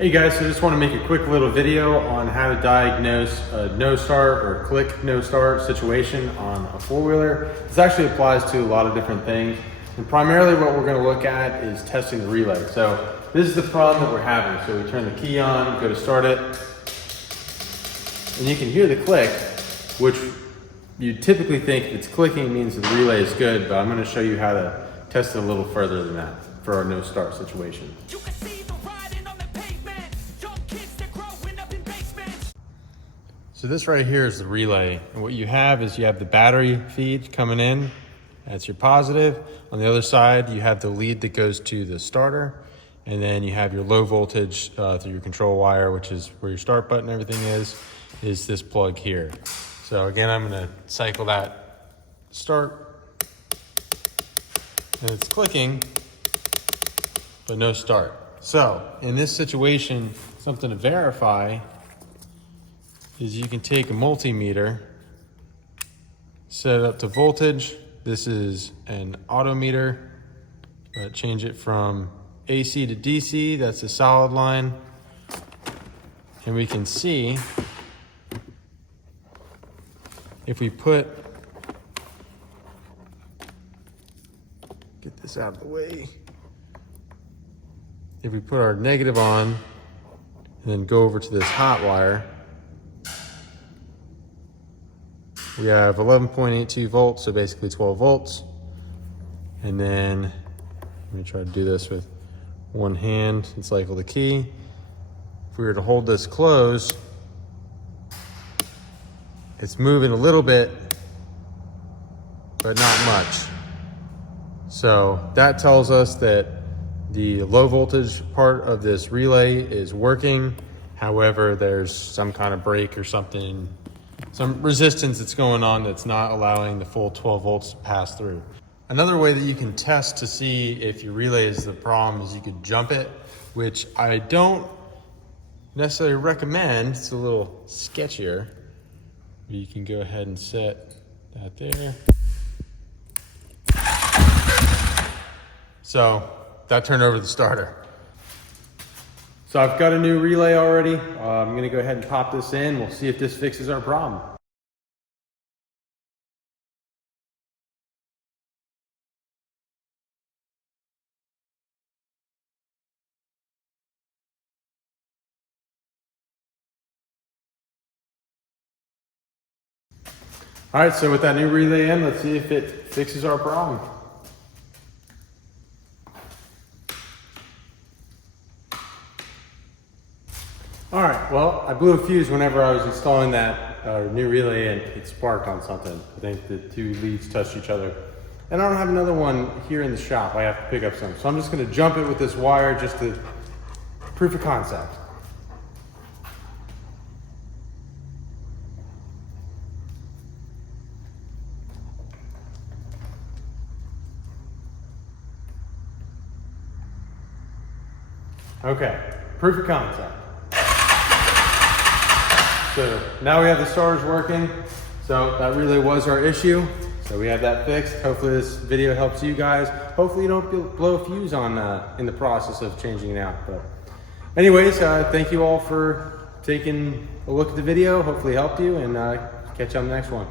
Hey guys, so just want to make a quick little video on how to diagnose a no start or click no start situation on a four-wheeler. This actually applies to a lot of different things. And primarily what we're going to look at is testing the relay. So this is the problem that we're having. So we turn the key on, go to start it, and you can hear the click, which you typically think if it's clicking means the relay is good, but I'm going to show you how to test it a little further than that for our no start situation. So this right here is the relay, and what you have is you have the battery feed coming in, that's your positive. On the other side you have the lead that goes to the starter, and then you have your low voltage through your control wire, which is where your start button and everything is this plug here. So again, I'm going to cycle that start, and it's clicking but no start. So in this situation, something to verify is you can take a multimeter, set it up to voltage. This is an auto meter. Change it from AC to DC, that's the solid line. And we can see if we get this out of the way. If we put our negative on and then go over to this hot wire, we have 11.82 volts, so basically 12 volts. And then, let me try to do this with one hand and cycle the key. If we were to hold this closed, it's moving a little bit, but not much. So that tells us that the low voltage part of this relay is working. However, there's some kind of break or something, some resistance that's going on that's not allowing the full 12 volts to pass through. Another way that you can test to see if your relay is the problem is you could jump it, which I don't necessarily recommend. It's a little sketchier. You can go ahead and set that there. So that turned over the starter. So I've got a new relay already. I'm gonna go ahead and pop this in. We'll see if this fixes our problem. All right, so with that new relay in, let's see if it fixes our problem. All right, well, I blew a fuse whenever I was installing that new relay and it sparked on something. I think the two leads touched each other. And I don't have another one here in the shop. I have to pick up some. So I'm just gonna jump it with this wire just to proof of concept. Okay, proof of concept. So now we have the starters working. So that really was our issue. So we have that fixed. Hopefully this video helps you guys. Hopefully you don't blow a fuse on in the process of changing it out. But anyways, thank you all for taking a look at the video. Hopefully it helped you, and catch you on the next one.